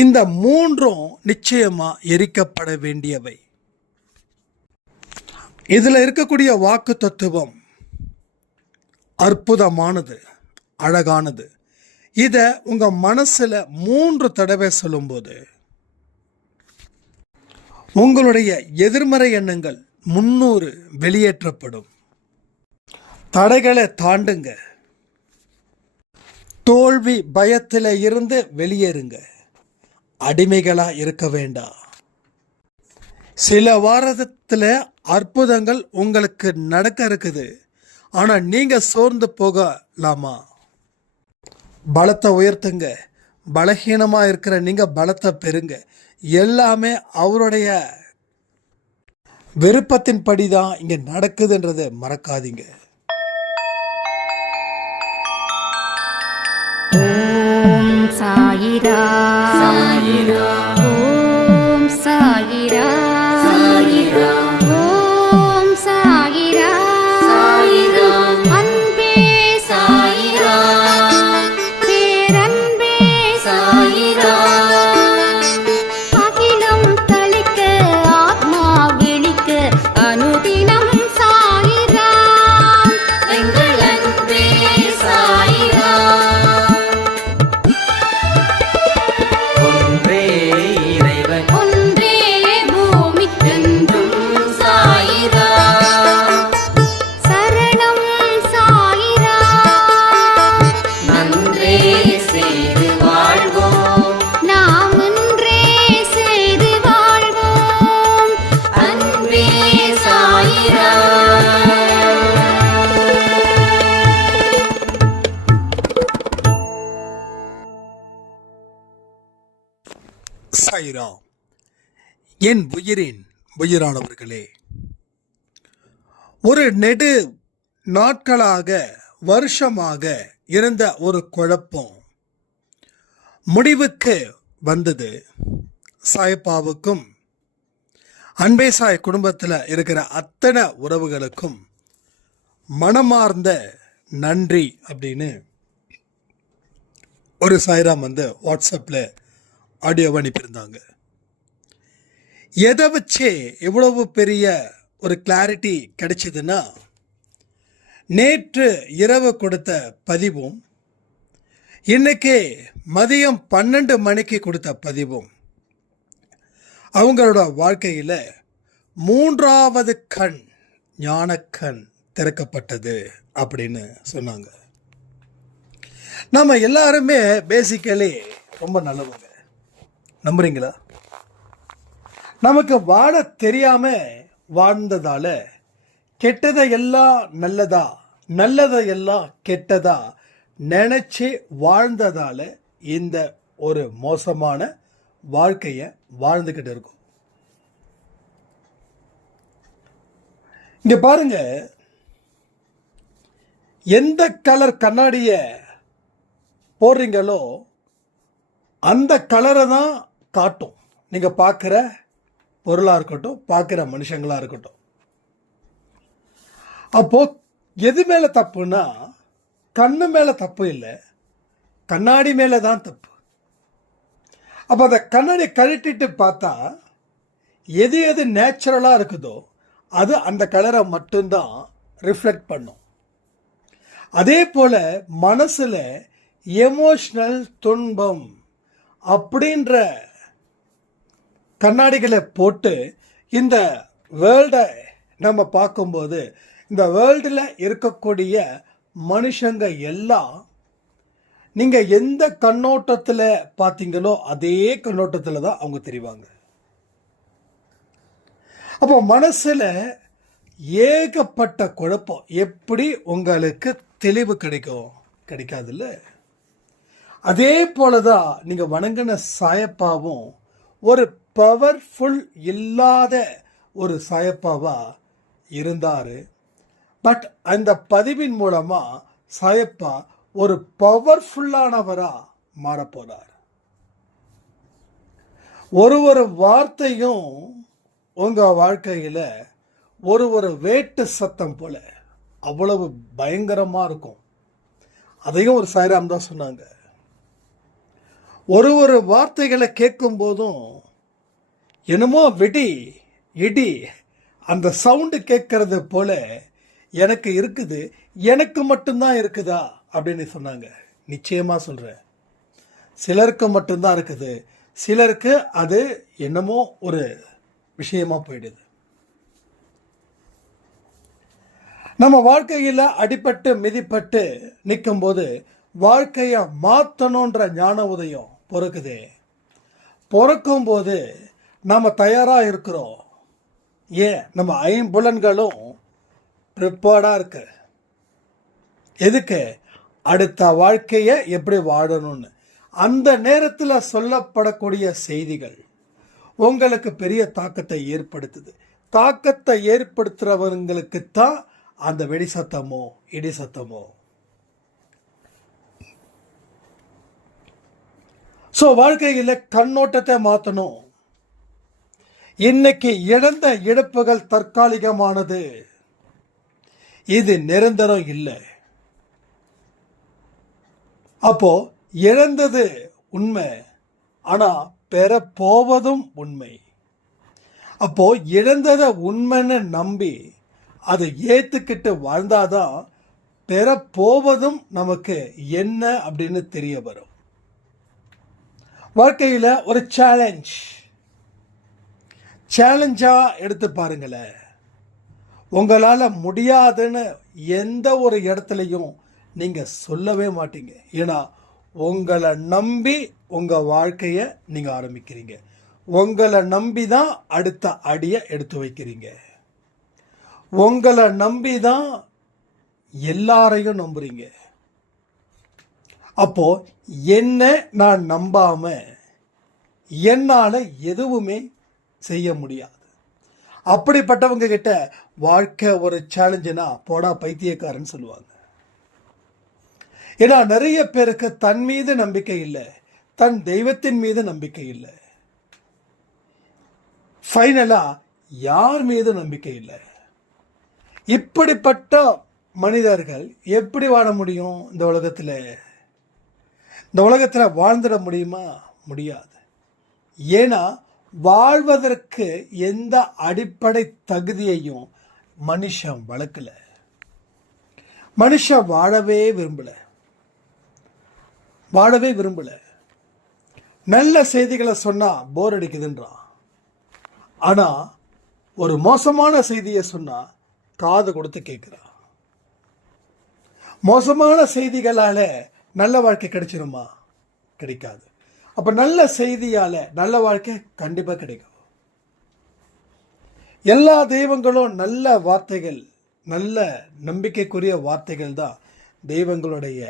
இந்த மூன்றும் நிச்சயமா எரிக்கப்பட வேண்டியவை. இதில் இருக்கக்கூடிய வாக்கு தத்துவம் அற்புதமானது, அழகானது. இதை உங்கள் மனசில் 3 தடவை சொல்லும்போது உங்களுடைய எதிர்மறை எண்ணங்கள் 300 வெளியேற்றப்படும். தடைகளை தாண்டுங்க. தோல்வி பயத்தில் இருந்து வெளியேறுங்க. அடிமைகளாக இருக்க வேண்டாம். சில வாரத்தில் அற்புதங்கள் உங்களுக்கு நடக்க இருக்குது. ஆனால் நீங்கள் சோர்ந்து போகலாமா? பலத்தை உயர்த்துங்க. பலகீனமாக இருக்கிற நீங்கள் பலத்தை பெறுங்க. எல்லாமே அவருடைய விருப்பத்தின்படி தான் இங்கே நடக்குதுன்றதை மறக்காதீங்க. ஓம் சாயிரா சாயிரா, ஓம் சாயிரா சாயிரா, ஓம் சாயிரா சாயிரா, அன்பே சாயிரா, பேரன்பே சாயிரா, அகிலம் தளிக்க ஆத்மா விழிக்க அனுதினம் சாயிரா, எங்கள் அன்பே சாயிரா. ஒன்றே இறைவன், ஒன்றே பூமிக்கென்றும் சாயிரா, சரணம் சாயிரா, நன்றே செய்து வாழ்வோம், நாம் ஒன்றே செய்து வாழ்வோம், அன்பே சாயிரா. சாயிராம். என் உயிரின் உயிரானவர்களே, ஒரு நெடு நாட்களாக வருஷமாக இருந்த ஒரு குழப்பம் முடிவுக்கு வந்தது. சாயப்பாவுக்கும் அன்பே சாய் குடும்பத்தில் இருக்கிற அத்தனை உறவுகளுக்கும் மனமார்ந்த நன்றி அப்படின்னு ஒரு சாய்ராம் வாட்ஸ்அப்பில் ஆடியோவை அனுப்பியிருந்தாங்க. எதை வச்சே எவ்வளவு பெரிய ஒரு கிளாரிட்டி கிடைச்சதுன்னா, நேற்று இரவு கொடுத்த பதிவும் இன்னைக்கு மதியம் 12 மணிக்கு கொடுத்த பதிவும் அவங்களோட வாழ்க்கையில் 3வது கண், ஞானக்கண் திறக்கப்பட்டது அப்படின்னு சொன்னாங்க. நம்ம எல்லாருமே பேசிக்கலி ரொம்ப நல்லவங்க. நம்புறீங்களா? நமக்கு வாழ தெரியாம வாழ்ந்ததால கெட்டதை எல்லாம் நல்லதா, நல்லதை எல்லாம் கெட்டதா நினைச்சு வாழ்ந்ததால இந்த ஒரு மோசமான வாழ்க்கையை வாழ்ந்துக்கிட்டு இருக்கோம். இங்க பாருங்க, எந்த கலர் கண்ணாடிய போடுறீங்களோ அந்த கலரை தான் காட்டும். நீங்கள் பார்க்குற பொருளாக இருக்கட்டும், பார்க்குற மனுஷங்களாக இருக்கட்டும். அப்போது எது மேலே தப்புன்னா, கண்ணு மேலே தப்பு இல்லை, கண்ணாடி மேலே தான் தப்பு. அப்போ அந்த கண்ணாடி கழட்டிட்டு பார்த்தா எது எது நேச்சுரலாக இருக்குதோ அது அந்த கலரை மட்டும்தான் ரிஃப்ளெக்ட் பண்ணும். அதே போல் மனசில் எமோஷ்னல் துன்பம் அப்படின்ற கண்ணாடிகளை போட்டு இந்த வேர்ல்டை நம்ம பார்க்கும்போது இந்த வேர்ல்டில் இருக்கக்கூடிய மனுஷங்க எல்லாம் நீங்கள் எந்த கண்ணோட்டத்தில் பார்த்தீங்களோ அதே கண்ணோட்டத்தில் தான் அவங்க தெரிவாங்க. அப்போ மனசில் ஏகப்பட்ட குழப்பம். எப்படி உங்களுக்கு தெளிவு கிடைக்கும்? கிடைக்காதுல்ல. அதே போல தான் நீங்கள் வணங்கின சாயப்பாவும் ஒரு பவர்ஃபுல் இல்லாத ஒரு சாயப்பாவா இருந்தார். பட் அந்த பதிவின் மூலமாக சாயப்பா ஒரு பவர்ஃபுல்லானவராக மாறப்போகிறார். ஒரு வார்த்தையும் உங்கள் வாழ்க்கையில் ஒரு வேட்டு சத்தம் போல அவ்வளவு பயங்கரமாக இருக்கும். அதையும் ஒரு சாய்ராம் தான் சொன்னாங்க. ஒரு வார்த்தைகளை கேட்கும் போதும் என்னமோ வெடி இடி அந்த சவுண்டு கேட்கறது போல எனக்கு இருக்குது, எனக்கு மட்டும்தான் இருக்குதா அப்படின்னு சொன்னாங்க. நிச்சயமா சொல்றேன், சிலருக்கு மட்டும்தான் இருக்குது, சிலருக்கு அது என்னமோ ஒரு விஷயமா போயிடுது. நம்ம வாழ்க்கையில் அடிபட்டு மிதிப்பட்டு நிற்கும்போது வாழ்க்கையை மாற்றணுன்ற ஞான உதயம் பிறக்குது. பிறக்கும் போது நம்ம தயாராக இருக்கிறோம். ஏன், நம்ம ஐம்புலன்களும் ப்ரிப்பேர்டாக இருக்கு. எதுக்கு? அடுத்த வாழ்க்கையை எப்படி வாழணும்னு. அந்த நேரத்தில் சொல்லப்படக்கூடிய செய்திகள் உங்களுக்கு பெரிய தாக்கத்தை ஏற்படுத்துது. தாக்கத்தை ஏற்படுத்துகிறவங்களுக்கு தான் அந்த வெடி சத்தமோ இடி சத்தமோ. ஸோ வாழ்க்கையில் கண்ணோட்டத்தை மாற்றணும். இன்னைக்கு இழந்த இழப்புகள் தற்காலிகமானது, இது நிரந்தரம் இல்லை. அப்போ இழந்தது உண்மை, ஆனா பெற போவதும் உண்மை. அப்போ இழந்ததை உண்மைன்னு நம்பி அதை ஏத்துக்கிட்டு வாழ்ந்தாதான் பெற போவதும் நமக்கு என்ன அப்படின்னு தெரிய வரும். வாழ்க்கையில் ஒரு சேலஞ்சா எடுத்து பாருங்களேன். உங்களால் முடியாதுன்னு எந்த ஒரு இடத்துலையும் நீங்கள் சொல்லவே மாட்டீங்க. ஏன்னா உங்களை நம்பி உங்கள் வாழ்க்கையை நீங்கள் ஆரம்பிக்கிறீங்க. உங்களை நம்பி தான் அடுத்த அடியை எடுத்து வைக்கிறீங்க. உங்களை நம்பி தான் எல்லாரையும் நம்புறீங்க. அப்போ என்ன நான் நம்பாம என்னால் எதுவுமே செய்ய முடியாது. அப்படிப்பட்டவங்க கிட்ட வாழ்க்கை ஒரு சேலஞ்சுனா போடா பைத்தியக்காரன்னு சொல்லுவாங்க. ஏன்னா நிறைய பேருக்கு தன் மீது நம்பிக்கை இல்லை, தன் தெய்வத்தின் மீது நம்பிக்கை இல்லை, ஃபைனலா யார் மீது நம்பிக்கை இல்லை. இப்படிப்பட்ட மனிதர்கள் எப்படி வாழ முடியும் இந்த உலகத்தில்? இந்த உலகத்தில் வாழ்ந்துட முடியுமா? முடியாது. ஏன்னா வாழ்வதற்கு எந்த அடிப்படை தகுதியையும் மனுஷன் வளர்க்கல. மனுஷன் வாழவே விரும்பல. நல்ல செய்திகளை சொன்னா போர் அடிக்குதுன்றான். ஆனா ஒரு மோசமான செய்தியை சொன்னா காது கொடுத்து கேட்கிறான். மோசமான செய்திகளால நல்ல வாழ்க்கை கிடைச்சிருமா? கிடைக்காது. அப்ப நல்ல செய்தியால நல்ல வாழ்க்கை கண்டிப்பா கிடைக்கும். எல்லா தெய்வங்களும் நல்ல வார்த்தைகள், நல்ல நம்பிக்கைக்குரிய வார்த்தைகள் தான் தெய்வங்களுடைய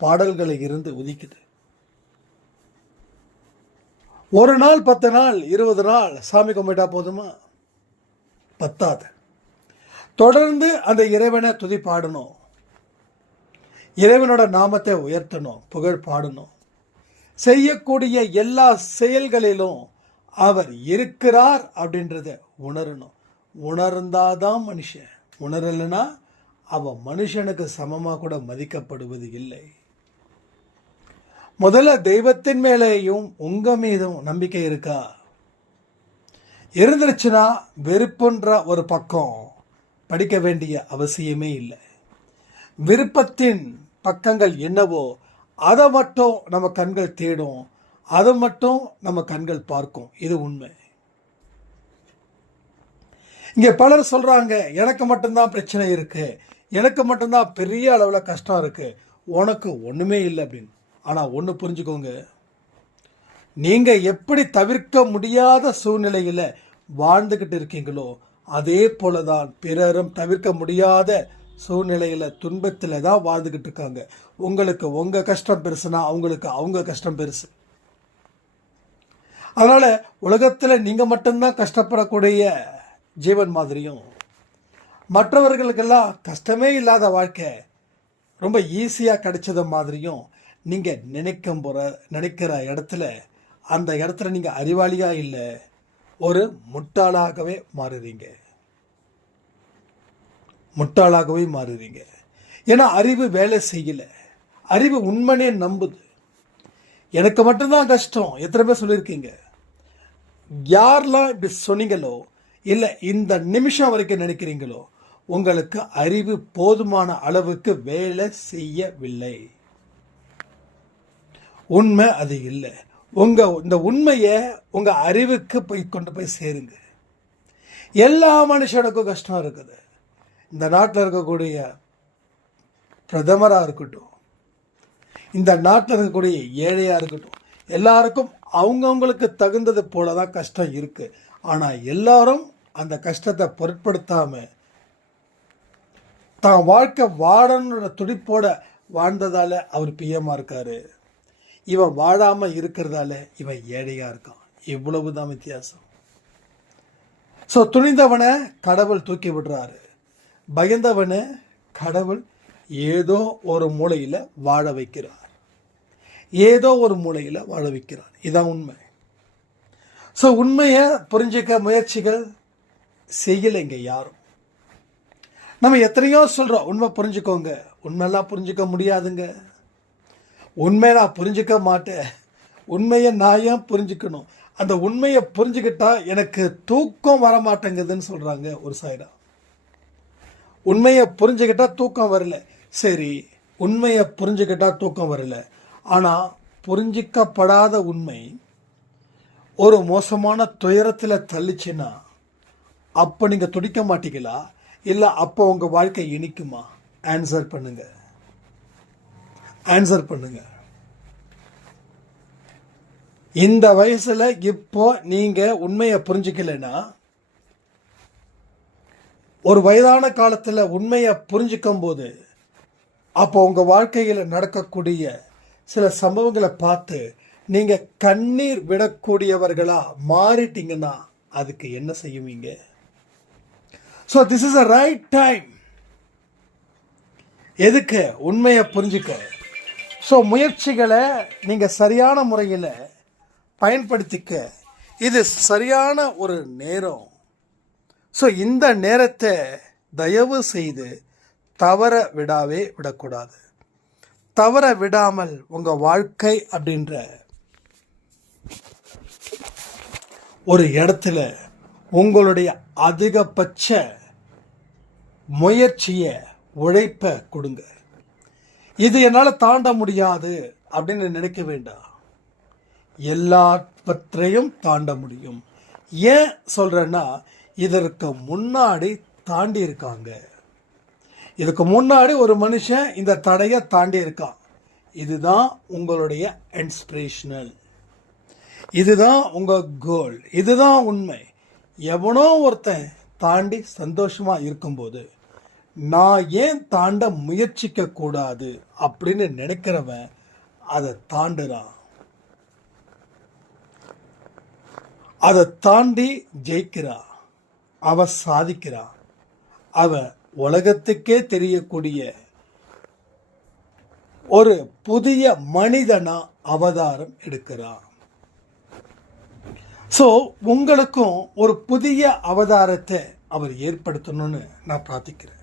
பாடல்களை இருந்து உதிக்குது. ஒரு நாள் 10 நாள் 20 நாள் சாமி கும்பிட்டா போதுமா? பத்தாது. தொடர்ந்து அந்த இறைவனை துதி பாடணும், இறைவனோட நாமத்தை உயர்த்தணும், புகழ் பாடணும். செய்யக்கூடிய எல்லா செயல்களிலும் அவர் இருக்கிறார் அப்படின்றத உணரணும். உணர்ந்தாதான் மனுஷன். உணரலைன்னா அவன் மனுஷனுக்கு சமமாக கூட மதிக்கப்படுவது இல்லை. முதல்ல தெய்வத்தின் மேலேயும் உங்க மீதும் நம்பிக்கை இருக்கா? இருந்துருச்சுன்னா வெறுப்புன்ற ஒரு பக்கம் படிக்க வேண்டிய அவசியமே இல்லை. விருப்பத்தின் பக்கங்கள் என்னவோ அதை மட்டும் நம்ம கண்கள் தேடும், அதை மட்டும் நம்ம கண்கள் பார்க்கும். இது உண்மை. இங்க பலர் சொல்றாங்க, எனக்கு மட்டும்தான் பிரச்சனை இருக்கு, எனக்கு மட்டும்தான் பெரிய அளவில் கஷ்டம் இருக்கு, உனக்கு ஒண்ணுமே இல்லை அப்படின்னு. ஆனா ஒன்று புரிஞ்சுக்கோங்க, நீங்க எப்படி தவிர்க்க முடியாத சூழ்நிலையில வாழ்ந்துகிட்டு இருக்கீங்களோ அதே போலதான் பிறரும் தவிர்க்க முடியாத சூழ்நிலையில துன்பத்தில் தான் வாழ்ந்துகிட்டு இருக்காங்க. உங்களுக்கு உங்க கஷ்டம் பெருசுனா அவங்களுக்கு அவங்க கஷ்டம் பெருசு. அதனால உலகத்தில் நீங்க மட்டும்தான் கஷ்டப்படக்கூடிய ஜீவன் மாதிரியும், மற்றவர்களுக்கெல்லாம் கஷ்டமே இல்லாத வாழ்க்கை ரொம்ப ஈஸியாக கிடைச்சது மாதிரியும் நீங்க நினைக்கிற இடத்துல அந்த இடத்துல நீங்க அறிவாளியா இல்லை, ஒரு முட்டாளாகவே மாறுறீங்க. ஏன்னா அறிவு வேலை செய்யல. அறிவு உண்மையே நம்புது. எனக்கு மட்டும்தான் கஷ்டம், எத்தனை பேர் சொல்லியிருக்கீங்க? யாரெல்லாம் இப்படி சொன்னீங்களோ, இல்லை இந்த நிமிஷம் வரைக்கும் நினைக்கிறீங்களோ, உங்களுக்கு அறிவு போதுமான அளவுக்கு வேலை செய்யவில்லை. உண்மை அது இல்லை. இந்த உண்மையை உங்க அறிவுக்கு போய் கொண்டு போய் சேருங்க. எல்லா மனுஷனுக்கும் கஷ்டம் இருக்குது. இந்த நாட்டில் இருக்கக்கூடிய பிரதமராக இருக்கட்டும், இந்த நாட்டில் இருக்கக்கூடிய ஏழையாக இருக்கட்டும், எல்லாருக்கும் அவங்கவுங்களுக்கு தகுந்தது போல தான் கஷ்டம் இருக்கு. ஆனால் எல்லாரும் அந்த கஷ்டத்தை பொருட்படுத்தாம தான் வாழ்க்கை வாழணுன்ற துடிப்போட வாழ்ந்ததால அவர் பிஎம்மா இருக்காரு. இவன் வாழாம இருக்கிறதால இவன் ஏழையா இருக்கான். இவ்வளவுதான் வித்தியாசம். ஸோ துணிந்தவனை கடவுள் தூக்கி விடுறாரு, பயந்தவனை கடவுள் ஏதோ ஒரு மூலையில் வாழ வைக்கிறார், ஏதோ ஒரு மூலையில் வாழ வைக்கிறார். இதான் உண்மை. ஸோ உண்மையை புரிஞ்சிக்க முயற்சிகள் செய்யலைங்க யாரும். நம்ம எத்தனையோ சொல்கிறோம் உண்மை புரிஞ்சுக்கோங்க. உண்மையெல்லாம் புரிஞ்சிக்க முடியாதுங்க. உண்மையை நான் புரிஞ்சிக்க மாட்டேன். உண்மையை நான் ஏன் புரிஞ்சுக்கணும்? அந்த உண்மையை புரிஞ்சுக்கிட்டா எனக்கு தூக்கம் வர மாட்டேங்குதுன்னு சொல்கிறாங்க ஒரு சைடா. உண்மையை புரிஞ்சுக்கிட்டா தூக்கம் வரல. சரி, உண்மையை புரிஞ்சுக்கிட்டா தூக்கம் வரல. ஆனால் புரிஞ்சிக்கப்படாத உண்மை ஒரு மோசமான துயரத்தில் தள்ளிச்சுன்னா அப்போ நீங்கள் துடிக்க மாட்டீங்களா? இல்லை அப்போ உங்கள் வாழ்க்கை இனிக்குமா? ஆன்சர் பண்ணுங்க, ஆன்சர் பண்ணுங்க. இந்த வயசுல இப்போ நீங்க உண்மையை புரிஞ்சுக்கலைன்னா ஒரு வயதான காலத்துல உண்மையை புரிஞ்சுக்கும் போது அப்போ உங்க வாழ்க்கையில நடக்கக்கூடிய சில சம்பவங்களை பார்த்து நீங்க கண்ணீர் விடக்கூடியவர்களா மாறிட்டீங்கன்னா அதுக்கு என்ன செய்வீங்க? So this is a right time. எதுக்கு? உண்மையை புரிஞ்சுக்க. ஸோ முயற்சிகளை நீங்கள் சரியான முறையில் பயன்படுத்திக்க இது சரியான ஒரு நேரம். ஸோ இந்த நேரத்தை தயவு செய்து தவற விடக்கூடாது. தவற விடாமல் உங்கள் வாழ்க்கை அப்படின்ற ஒரு இடத்துல உங்களுடைய அதிகபட்ச முயற்சியை உழைப்ப கொடுங்க. இது என்னால் தாண்ட முடியாது அப்படின்னு நினைக்க வேண்டாம். எல்லாவற்றையும் தாண்ட முடியும். ஏன் சொல்றேன்னா இதற்கு முன்னாடி தாண்டி இருக்காங்க. இதுக்கு முன்னாடி ஒரு மனுஷன் இந்த தடையை தாண்டி இருக்கான். இதுதான் உங்களுடைய இன்ஸ்பிரேஷனல், இதுதான் உங்க கோல், இதுதான் உண்மை. எவனோ ஒருத்தன் தாண்டி சந்தோஷமா இருக்கும்போது நான் ஏன் தாண்ட முயற்சிக்க கூடாது அப்படின்னு நினைக்கிறவன் அதை தாண்டுறான். அதை தாண்டி ஜெயிக்கிறான், அவன் சாதிக்கிறான், அவன் உலகத்துக்கே தெரியக்கூடிய ஒரு புதிய மனிதனா அவதாரம் எடுக்கிறான். ஸோ உங்களுக்கும் ஒரு புதிய அவதாரத்தை அவர் ஏற்படுத்தணும்னு நான் பிரார்த்திக்கிறேன்.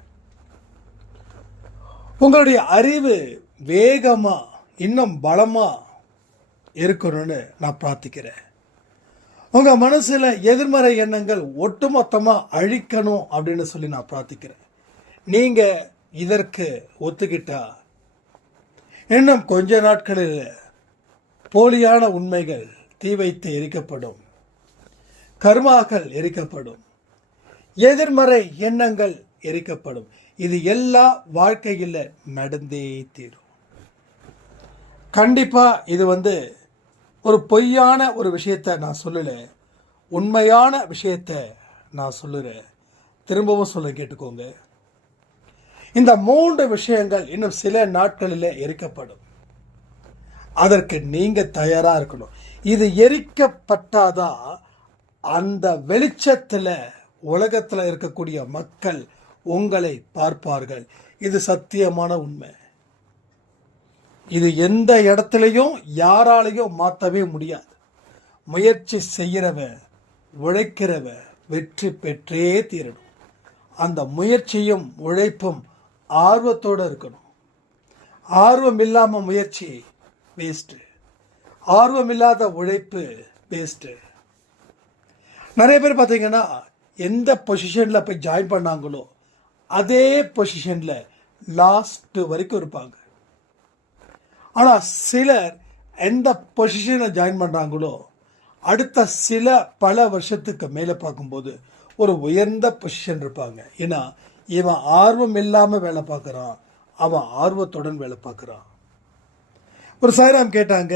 உங்களுடைய அறிவு வேகமா இன்னும் பலமா இருக்கணும்னு நான் பிரார்த்திக்கிறேன். உங்க மனசுல எதிர்மறை எண்ணங்கள் ஒட்டுமொத்தமா அழிக்கணும் அப்படின்னு சொல்லி நான் பிரார்த்திக்கிறேன். நீங்க இதற்கு ஒத்துக்கிட்டா இன்னும் கொஞ்ச நாட்களில் போலியான உண்மைகள் தீ வைத்து எரிக்கப்படும், கர்மாக்கள் எரிக்கப்படும், எதிர்மறை எண்ணங்கள் எரிக்கப்படும். இது எல்லா வாழ்க்கையில் நடந்தே தீரும். கண்டிப்பா இது ஒரு பொய்யான ஒரு விஷயத்தை நான் சொல்லல, உண்மையான விஷயத்தை நான் சொல்லுறேன். திரும்பவும் சொல்ல கேட்டுக்கோங்க. இந்த 3 விஷயங்கள் இன்னும் சில நாட்களில் எரிக்கப்படும். அதற்கு நீங்க தயாரா இருக்கணும். இது எரிக்கப்பட்டாதான் அந்த வெளிச்சத்துல உலகத்துல இருக்கக்கூடிய மக்கள் உங்களை பார்ப்பார்கள். இது சத்தியமான உண்மை. இது எந்த இடத்துலையும் யாராலையும் மாற்றவே முடியாது. முயற்சி செய்கிறவன் உழைக்கிறவன் வெற்றி பெற்றே தீரணும். அந்த முயற்சியும் உழைப்பும் ஆர்வத்தோடு இருக்கணும். ஆர்வம் இல்லாமல் முயற்சி வேஸ்ட்டு. ஆர்வமில்லாத உழைப்பு வேஸ்ட்டு. நிறைய பேர் பார்த்தீங்கன்னா எந்த பொசிஷனில் போய் ஜாயின் பண்ணாங்களோ அதே பொசிஷனில் லாஸ்ட் வரைக்கும் இருப்பாங்க. ஆனால் சிலர் எந்த பொசிஷனில் ஜாயின் பண்ணுறாங்களோ அடுத்த பல வருஷத்துக்கு மேலே பார்க்கும்போது ஒரு உயர்ந்த பொசிஷன் இருப்பாங்க. ஏன்னா இவன் ஆர்வம் இல்லாமல் வேலை பார்க்குறான், அவன் ஆர்வத்துடன் வேலை பார்க்குறான். ஒரு சாய்ராம் கேட்டாங்க,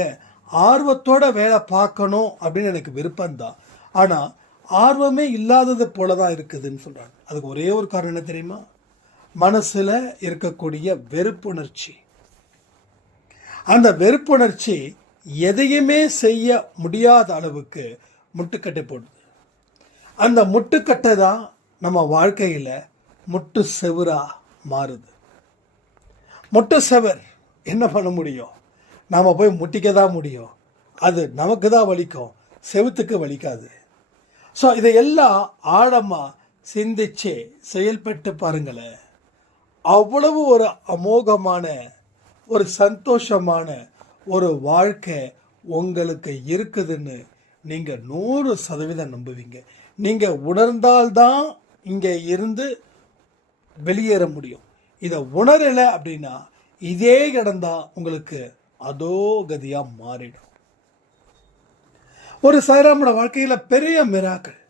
ஆர்வத்தோட வேலை பார்க்கணும் அப்படின்னு எனக்கு விருப்பம்தான், ஆனால் ஆர்வமே இல்லாதது போல தான் இருக்குதுன்னு சொல்கிறாங்க. அதுக்கு ஒரே ஒரு காரணம் என்ன தெரியுமா? மனசில் இருக்கக்கூடிய வெறுப்புணர்ச்சி. அந்த வெறுப்புணர்ச்சி எதையுமே செய்ய முடியாத அளவுக்கு முட்டுக்கட்டை போடுது. அந்த முட்டுக்கட்டை தான் நம்ம வாழ்க்கையில் முட்டு செவுரா மாறுது. முட்டு செவர் என்ன பண்ண முடியும்? நாம் போய் முட்டிக்க தான் முடியும். அது நமக்கு தான் வலிக்கும், செவுத்துக்கு வலிக்காது. ஸோ இதையெல்லாம் ஆழமாக சிந்திச்சு செயல்பட்டு பாருங்களேன். அவ்வளவு ஒரு அமோகமான ஒரு சந்தோஷமான ஒரு வாழ்க்கை உங்களுக்கு இருக்குதுன்னு நீங்கள் 100% நம்புவீங்க. நீங்கள் உணர்ந்தால்தான் இங்கே இருந்து வெளியேற முடியும். இதை உணரலை அப்படின்னா இதே இடம்தான் உங்களுக்கு அதோ கதியாக மாறிடும். ஒரு சாய்ராமோட வாழ்க்கையில் பெரிய மிராக்கள்.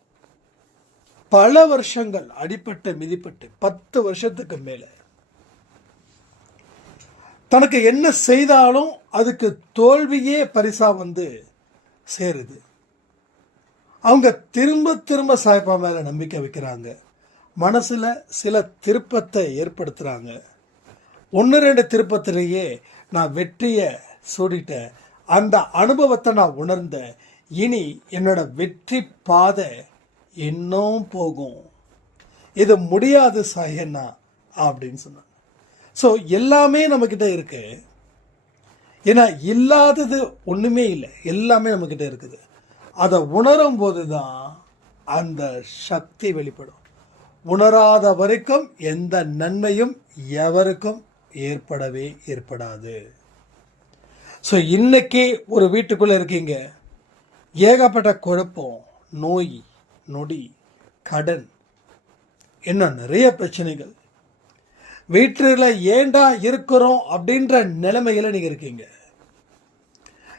பல வருஷங்கள் அடிபட்டு மிதிப்பட்டு 10 வருஷத்துக்கு மேலே தனக்கு என்ன செய்தாலும் அதுக்கு தோல்வியே பரிசா வந்து சேருது. அவங்க திரும்ப திரும்ப சாய்ப்பா மேல நம்பிக்கை வைக்கிறாங்க. மனசுல சில திருப்பத்தை ஏற்படுத்துறாங்க. 1-2 திருப்பத்திலேயே நான் வெற்றியை சூடிட்டேன், அந்த அனுபவத்தை நான் உணர்ந்தேன், இனி என்னோட வெற்றி பாதை இன்னும் போகும், இது முடியாது சாயண்ணா அப்படின்னு சொன்னாங்க. ஸோ எல்லாமே நம்மக்கிட்ட இருக்கு. ஏன்னா இல்லாதது ஒன்றுமே இல்லை, எல்லாமே நம்மக்கிட்ட இருக்குது. அதை உணரும் போது தான் அந்த சக்தி வெளிப்படும். உணராத வரைக்கும் எந்த நன்மையும் எவருக்கும் ஏற்படாது. ஸோ இன்னைக்கு ஒரு வீட்டுக்குள்ளே இருக்கீங்க, ஏகப்பட்ட குழப்பம், நோய் நொடி, கடன், இன்னும் நிறைய பிரச்சனைகள். வீட்டில் ஏண்டா இருக்கிறோம் அப்படின்ற நிலைமையில நீங்கள் இருக்கீங்க.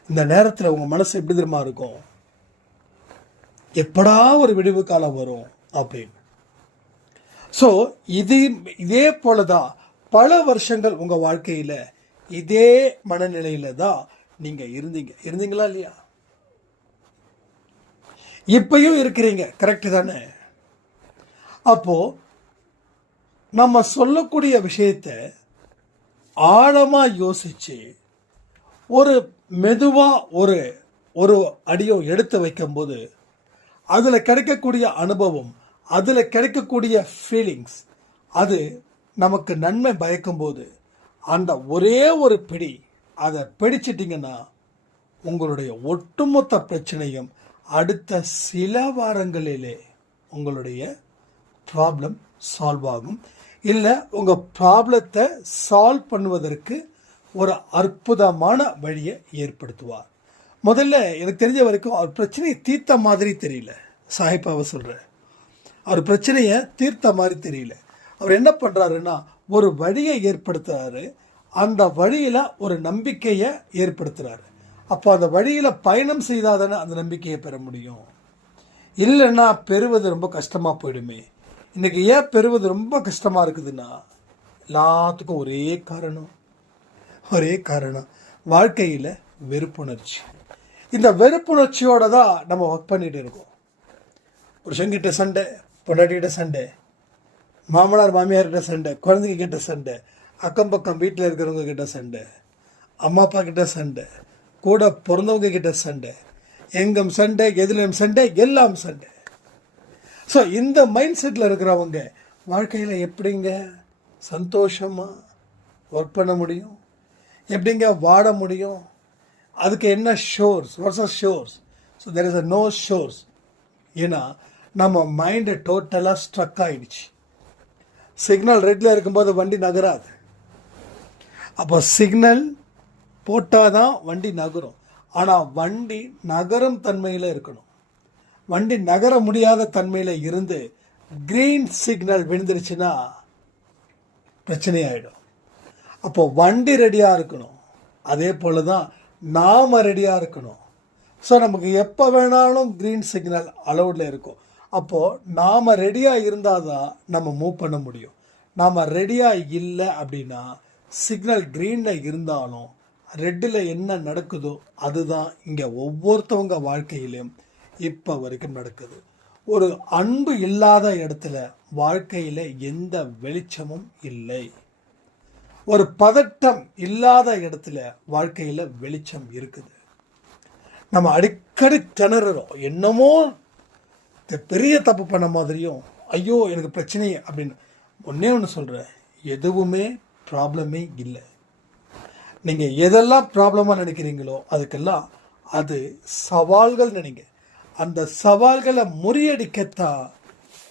இந்த நேரத்தில் உங்கள் மனசு எப்படி தெரியுமா இருக்கும்? எப்படா ஒரு விடிவு காலம் வரும் அப்படின்னு. ஸோ இதே போல தான் பல வருஷங்கள் உங்கள் வாழ்க்கையில் இதே மனநிலையில தான் நீங்கள் இருந்தீங்களா இல்லையா? இப்பயும் இருக்கிறீங்க, கரெக்டு தானே? அப்போ நம்ம சொல்லக்கூடிய விஷயத்தை ஆழமா யோசிச்சு ஒரு மெதுவா ஒரு அடியோ எடுத்து வைக்கும்போது அதில் கிடைக்கக்கூடிய அனுபவம், அதில் கிடைக்கக்கூடிய ஃபீலிங்ஸ், அது நமக்கு நன்மை பயக்கும் போது அந்த ஒரே ஒரு பிடி அதை பிடிச்சிட்டிங்கன்னா உங்களுடைய ஒட்டுமொத்த பிரச்சனையும் அடுத்த சில வாரங்களிலே உங்களுடைய ப்ராப்ளம் சால்வ் ஆகும். இல்லை உங்கள் ப்ராப்ளத்தை சால்வ் பண்ணுவதற்கு ஒரு அற்புதமான வழியை ஏற்படுத்துவார். முதல்ல எனக்கு தெரிஞ்ச வரைக்கும் அவர் பிரச்சனையை தீர்த்த மாதிரி தெரியல. சாஹிப்பாவை சொல்கிறேன், அவர் பிரச்சனையை தீர்த்த மாதிரி தெரியல. அவர் என்ன பண்ணுறாருன்னா ஒரு வழியை ஏற்படுத்துகிறாரு, அந்த வழியில் ஒரு நம்பிக்கையை ஏற்படுத்துகிறாரு. அப்போ அந்த வழியில் பயணம் செய்தால் தானே அந்த நம்பிக்கையை பெற முடியும். இல்லைன்னா பெறுவது ரொம்ப கஷ்டமாக போயிடுமே. இன்றைக்கி ஏன் பெறுவது ரொம்ப கஷ்டமாக இருக்குதுன்னா எல்லாத்துக்கும் ஒரே காரணம் வாழ்க்கையில் வெறுப்புணர்ச்சி. இந்த வெறுப்புணர்ச்சியோடு தான் நம்ம ஒர்க் பண்ணிகிட்டு இருக்கோம். புருஷன்கிட்ட சண்டை, பொண்டாட்டிகிட்ட சண்டை, மாமனார் மாமியார்கிட்ட சண்டை, குழந்தைங்க கிட்ட சண்டை, அக்கம் பக்கம் வீட்டில் இருக்கிறவங்க கிட்ட சண்டை, அம்மா அப்பா கிட்ட சண்டை, கூட பிறந்தவங்க கிட்ட சண்டை, எங்கும் சண்டை, எதிலும் சண்டை, எல்லாம் சண்டை. ஸோ இந்த மைண்ட் செட்டில் இருக்கிறவங்க வாழ்க்கையில் எப்படிங்க சந்தோஷமாக ஒர்க் பண்ண முடியும்? எப்படிங்க வாட முடியும்? அதுக்கு என்ன sources? What's are sources? So there is a no sources. ஏன்னா நம்ம மைண்டு டோட்டலாக ஸ்ட்ரக் ஆகிடுச்சு. சிக்னல் ரெட்டில் இருக்கும்போது வண்டி நகராது. அப்போ சிக்னல் போட்டால் தான் வண்டி நகரும். ஆனால் வண்டி நகரும் தன்மையில் இருக்கணும். வண்டி நகர முடியாத தன்மையில் இருந்து கிரீன் சிக்னல் விழுந்துருச்சுன்னா பிரச்சனையாயிடும். அப்போ வண்டி ரெடியாக இருக்கணும். அதே போல தான் நாம் ரெடியாக இருக்கணும். ஸோ நமக்கு எப்போ வேணாலும் க்ரீன் சிக்னல் அலௌடில் இருக்கும். அப்போது நாம் ரெடியாக இருந்தால் தான் நம்ம மூவ் பண்ண முடியும். நாம் ரெடியாக இல்லை அப்படின்னா சிக்னல் க்ரீனில் இருந்தாலும் ரெட்டில் என்ன நடக்குதோ அதுதான் இங்கே ஒவ்வொருத்தவங்க வாழ்க்கையிலையும் இப்போ வரைக்கும் நடக்குது. ஒரு அன்பு இல்லாத இடத்துல வாழ்க்கையில் எந்த வெளிச்சமும் இல்லை. ஒரு பதட்டம் இல்லாத இடத்துல வாழ்க்கையில் வெளிச்சம் இருக்குது. நம்ம அடிக்கடி திணறுறோம். என்னமோ பெரிய தப்பு பண்ண மாதிரியும் ஐயோ எனக்கு பிரச்சனையே அப்படின்னு. ஒன்றே ஒன்று சொல்கிறேன், எதுவுமே ப்ராப்ளமே இல்லை. நீங்கள் எதெல்லாம் ப்ராப்ளமாக நினைக்கிறீங்களோ அதுக்கெல்லாம் அது சவால்கள் நினைங்க. அந்த சவால்களை முறியடிக்கத்தான்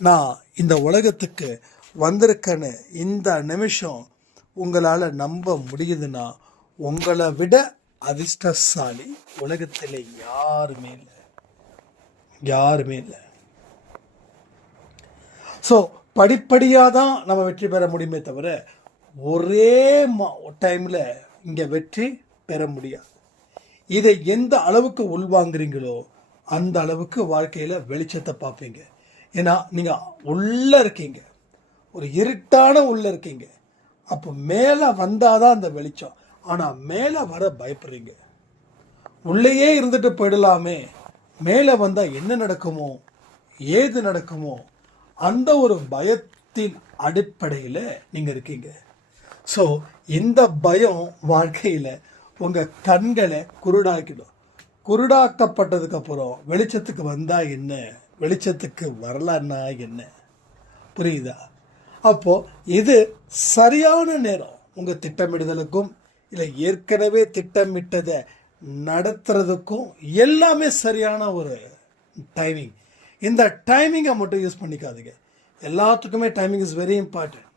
நான் இந்த உலகத்துக்கு வந்திருக்கேன்னு இந்த நிமிஷம் உங்களால் நம்ப முடியுதுன்னா உங்களை விட அதிர்ஷ்டசாலி உலகத்தில் யாருமே இல்லை, யாருமே இல்லை. ஸோ படிப்படியாக தான் நம்ம வெற்றி பெற முடியுமே தவிர ஒரே டைமில் இங்கே வெற்றி பெற முடியாது. இதை எந்த அளவுக்கு உள்வாங்குறீங்களோ அந்த அளவுக்கு வாழ்க்கையில் வெளிச்சத்தை பார்ப்பீங்க. ஏன்னா நீங்கள் உள்ளே இருக்கீங்க, ஒரு இருட்டான உள்ளே இருக்கீங்க. அப்போ மேலே வந்தால் தான் அந்த வெளிச்சம். ஆனால் மேலே வர பயப்படுறீங்க. உள்ளேயே இருந்துட்டு போயிடலாமே, மேலே வந்தால் என்ன நடக்குமோ ஏது நடக்குமோ அந்த ஒரு பயத்தின் அடிப்படையில் நீங்கள் இருக்கீங்க. ஸோ இந்த பயம் வாழ்க்கையில் உங்கள் கண்களை குருடாக்கிடும். குருடாக்கப்பட்டதுக்கப்புறம் வெளிச்சத்துக்கு வந்தால் என்ன, வெளிச்சத்துக்கு வரலன்னா என்ன, புரியுதா? அப்போது இது சரியான நேரம். உங்கள் திட்டமிடுதலுக்கும் இல்லை ஏற்கனவே திட்டமிட்டதை நடத்துறதுக்கும் எல்லாமே சரியான ஒரு டைமிங். இந்த டைமிங்கை மட்டும் யூஸ் பண்ணிக்காதீங்க. எல்லாத்துக்குமே டைமிங் இஸ் வெரி இம்பார்ட்டன்ட்.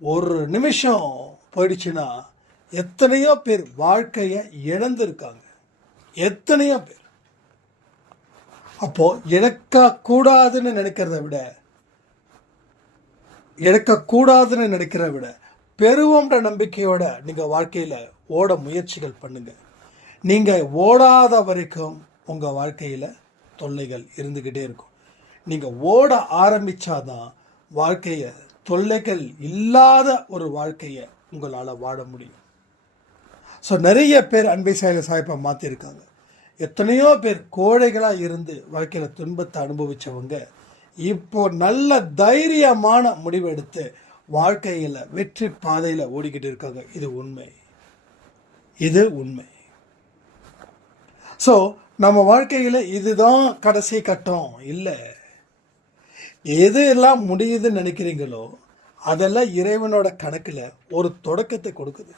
ஒரு நிமிஷம் போயிடுச்சுன்னா எத்தனையோ பேர் வாழ்க்கையை இழந்திருக்காங்க, எத்தனையோ பேர். அப்போது இழக்கக்கூடாதுன்னு நினைக்கிறத விட பெறுவோம்ன்ற நம்பிக்கையோட நீங்கள் வாழ்க்கையில் ஓட முயற்சிகள் பண்ணுங்க. நீங்கள் ஓடாத வரைக்கும் உங்கள் வாழ்க்கையில் தொல்லைகள் இருந்துக்கிட்டே இருக்கும். நீங்கள் ஓட ஆரம்பித்தாதான் வாழ்க்கையை தொல்லைகள் இல்லாத ஒரு வாழ்க்கையை உங்களால் வாழ முடியும். ஸோ நிறைய பேர் அன்பை செயலை சாய்ப்பை மாற்றிருக்காங்க. எத்தனையோ பேர் கோழைகளாக இருந்து வாழ்க்கையில் துன்பத்தை அனுபவித்தவங்க இப்போ நல்ல தைரியமான முடிவெடுத்து வாழ்க்கையில் வெற்றி பாதையில் ஓடிக்கிட்டு இருக்காங்க. இது உண்மை, இது உண்மை. ஸோ நம்ம வாழ்க்கையில் இதுதான் கடைசி கட்டம் இல்லை. எது எல்லாம் முடியுதுன்னு நினைக்கிறீங்களோ அதெல்லாம் இறைவனோட கணக்கில் ஒரு தொடக்கத்தை கொடுக்குது.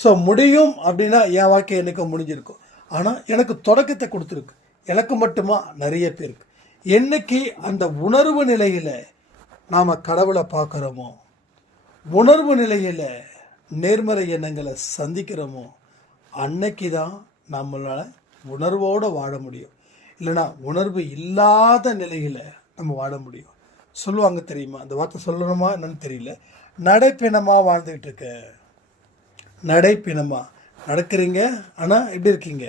ஸோ முடியும் அப்படின்னா என் வாழ்க்கை எனக்கு முடிஞ்சிருக்கும். ஆனால் எனக்கு தொடக்கத்தை கொடுத்துருக்கு. எனக்கு மட்டுமா, நிறைய பேருக்கு. என்னைக்கு அந்த உணர்வு நிலையில் நாம் கடவுளை பார்க்குறோமோ, உணர்வு நிலையில் நேர்மறை எண்ணங்களை சந்திக்கிறோமோ, அன்னைக்கு தான் நம்மளால் உணர்வோடு வாழ முடியும். இல்லைனா உணர்வு இல்லாத நிலையில் நம்ம வாழ முடியும். சொல்லுவாங்க தெரியுமா, அந்த வார்த்தை சொல்லணுமா என்னன்னு தெரியல, நடைப்பிணமாக வாழ்ந்துக்கிட்டு இருக்க. நடைப்பிணமாக நடக்கிறீங்க, ஆனால் எப்படி இருக்கீங்க?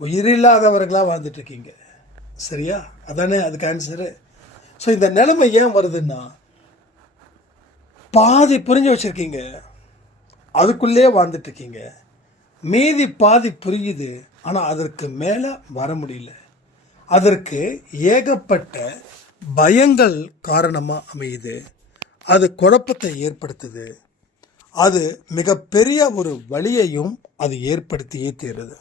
உயிரில்லாதவர்களாக வாழ்ந்துட்டுருக்கீங்க. சரியா? அதானே அதுக்கு ஆன்சரு. ஸோ இந்த நிலைமை ஏன் வருதுன்னா, பாதி புரிஞ்சு வச்சுருக்கீங்க, அதுக்குள்ளே வாழ்ந்துட்டுருக்கீங்க. மீதி பாதி புரியுது, ஆனால் அதற்கு மேலே வர முடியல. அதற்கு ஏகப்பட்ட பயங்கள் காரணமாக அமையுது. அது குழப்பத்தை ஏற்படுத்துது. அது மிகப்பெரிய ஒரு வலியையும் அது ஏற்படுத்தியே தீருது.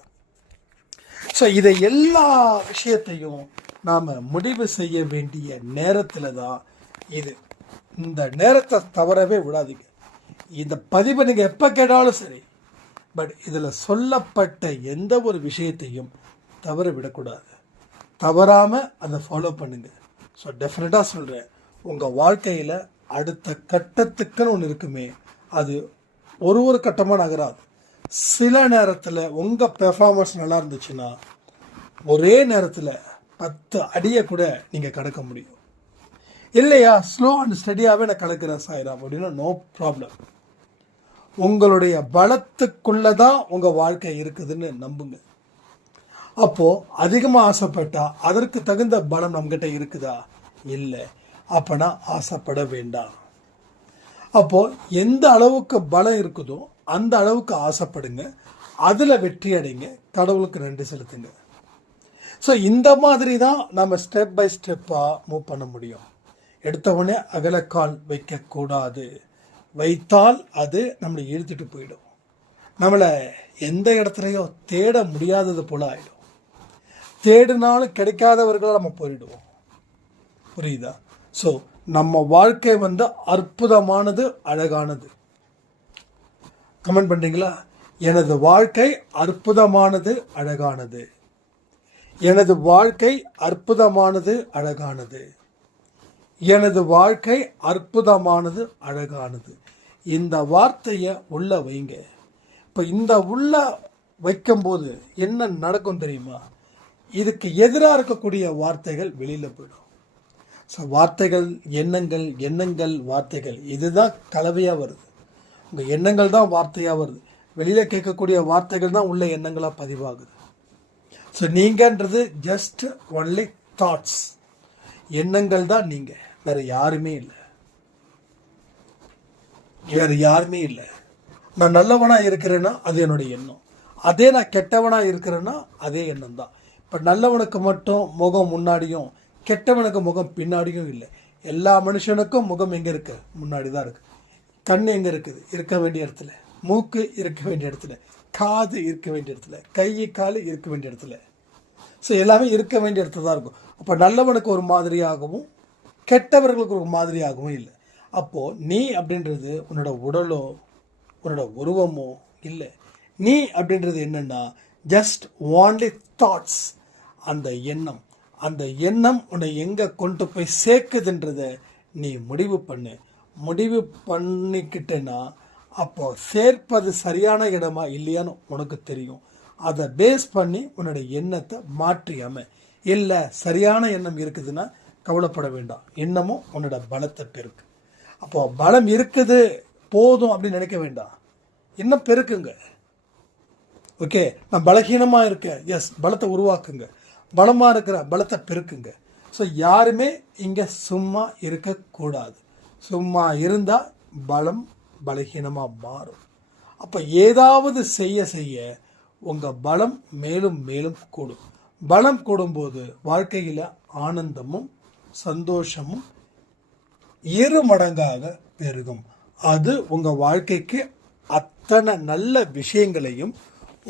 ஸோ இதை எல்லா விஷயத்தையும் நாம் முடிவு செய்ய வேண்டிய நேரத்தில் தான் இது. இந்த நேரத்தை தவறவே விடாதீங்க. இந்த பதிவை நீங்கள் எப்போ கேட்டாலும் சரி, பட் இதில் சொல்லப்பட்ட எந்த ஒரு விஷயத்தையும் தவற விடக்கூடாது. தவறாமல் அதை ஃபாலோ பண்ணுங்கள். ஸோ டெஃபினட்டாக சொல்கிறேன், உங்கள் வாழ்க்கையில் அடுத்த கட்டத்துக்குன்னு ஒன்று இருக்குமே, அது ஒரு கட்டமாக நகராது. சில நேரத்தில் உங்கள் பெர்ஃபார்மன்ஸ் நல்லா இருந்துச்சுன்னா ஒரே நேரத்தில் 10 அடியை கூட நீங்கள் கடக்க முடியும். இல்லையா, ஸ்லோ அண்ட் ஸ்டடியாகவே நான் கடக்கிறேன் சாய்ராம் அப்படின்னா நோ ப்ராப்ளம். உங்களுடைய பலத்துக்குள்ளே தான் உங்கள் வாழ்க்கை இருக்குதுன்னு நம்புங்க. அப்போது அதிகமாக ஆசைப்பட்டா அதற்கு தகுந்த பலம் நம்மகிட்ட இருக்குதா? இல்லை. அப்போனா ஆசைப்பட வேண்டாம். அப்போது எந்த அளவுக்கு பலம் இருக்குதோ அந்த அளவுக்கு ஆசைப்படுங்க, அதில் வெற்றி அடைங்க, கடவுளுக்கு நன்றி செலுத்துங்க. ஸோ இந்த மாதிரி தான் நம்ம ஸ்டெப் பை ஸ்டெப்பாக மூவ் பண்ண முடியும். எடுத்தவொடனே அகலக்கால் வைக்கக்கூடாது. வைத்தால் அது நம்மளை இழுத்துட்டு போயிடும். நம்மளை எந்த இடத்துலையோ தேட முடியாதது போல் ஆகிடும். தேடினாலும் கிடைக்காதவர்களாக நம்ம போயிடுவோம். புரியுதா? ஸோ நம்ம வாழ்க்கை அற்புதமானது, அழகானது. கமெண்ட் பண்ணுறீங்களா? எனது வாழ்க்கை அற்புதமானது, அழகானது. எனது வாழ்க்கை அற்புதமானது, அழகானது. எனது வாழ்க்கை அற்புதமானது, அழகானது. இந்த வார்த்தையை உள்ள வைங்க. இப்போ இந்த உள்ள வைக்கும்போது என்ன நடக்கும் தெரியுமா? இதுக்கு எதிராக இருக்கக்கூடிய வார்த்தைகள் வெளியில் போயிடும். ஸோ வார்த்தைகள், எண்ணங்கள், எண்ணங்கள், வார்த்தைகள், இதுதான் கலவையாக வருது. உங்கள் எண்ணங்கள் தான் வார்த்தையாக வருது. வெளியில் கேட்கக்கூடிய வார்த்தைகள் தான் உள்ள எண்ணங்களாக பதிவாகுது. ஸோ நீங்கன்றது ஜஸ்ட் ஒன்லி தாட்ஸ். எண்ணங்கள் தான் நீங்கள், வேறு யாருமே இல்லை. வேறு யாருமே இல்லை. நான் நல்லவனாக இருக்கிறேன்னா அது என்னுடைய எண்ணம். அதே நான் கெட்டவனாக இருக்கிறேன்னா அதே எண்ணம் தான். இப்போ நல்லவனுக்கு மட்டும் முகம் முன்னாடியும் கெட்டவனுக்கு முகம் பின்னாடியும் இல்லை. எல்லா மனுஷனுக்கும் முகம் எங்கே இருக்குது? முன்னாடி தான் இருக்குது. கண் எங்கே இருக்குது? இருக்க வேண்டிய இடத்துல. மூக்கு இருக்க வேண்டிய இடத்துல. காது இருக்க வேண்டிய இடத்துல. கை கால் இருக்க வேண்டிய இடத்துல. ஸோ எல்லாமே இருக்க வேண்டிய இடத்துல தான் இருக்கும். அப்போ நல்லவனுக்கு ஒரு மாதிரியாகவும் கெட்டவர்களுக்கு ஒரு மாதிரியாகவும் இல்லை. அப்போது நீ அப்படின்றது உன்னோட உடலோ உன்னோட உருவமோ இல்லை. நீ அப்படின்றது என்னென்னா ஜஸ்ட் ஒன்லி தாட்ஸ். அந்த எண்ணம், அந்த எண்ணம் உன்னை எங்கே கொண்டு போய் சேர்க்குதுன்றத நீ முடிவு பண்ணு. முடிவு பண்ணிக்கிட்டேன்னா அப்போ சேர்ப்பது சரியான இடமா இல்லையான்னு உனக்கு தெரியும். அதை பேஸ் பண்ணி உன்னோட எண்ணத்தை மாற்றியாம. இல்லை சரியான எண்ணம் இருக்குதுன்னா கவலைப்பட வேண்டாம். எண்ணமும் உன்னோட பலத்தை பெருக்கு. அப்போ பலம் இருக்குது போதும் அப்படின்னு நினைக்க வேண்டாம். இன்னும் பெருக்குங்க. ஓகே, நான் பலகீனமாக இருக்கேன், எஸ், பலத்தை உருவாக்குங்க. பலமாக இருக்கிற பலத்தை பெருக்குங்க. ஸோ யாருமே இங்கே சும்மா இருக்கக்கூடாது. சும்மா இருந்தால் பலம் பலகீனமாக மாறும். அப்போ ஏதாவது செய்ய செய்ய உங்கள் பலம் மேலும் மேலும் கூடும். பலம் கூடும்போது வாழ்க்கையில் ஆனந்தமும் சந்தோஷமும் 2 மடங்காக பெருகும். அது உங்கள் வாழ்க்கைக்கு அத்தனை நல்ல விஷயங்களையும்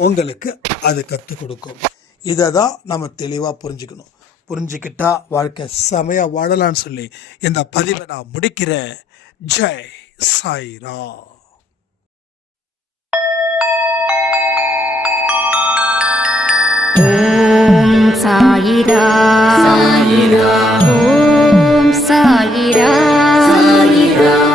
உங்களுக்கு அது கற்றுக் கொடுக்கும். இதை தான் நம்ம தெளிவாக புரிஞ்சுக்கணும். புரிஞ்சுக்கிட்டா வாழ்க்கை செமையாக வாழலான்னு சொல்லி இந்த பதிவை நான் முடிக்கிறேன். ஜெய் சாய்ரா. ஓம் சாயிரா. சாயிரா ஓம் சாயிரா. சாயிரா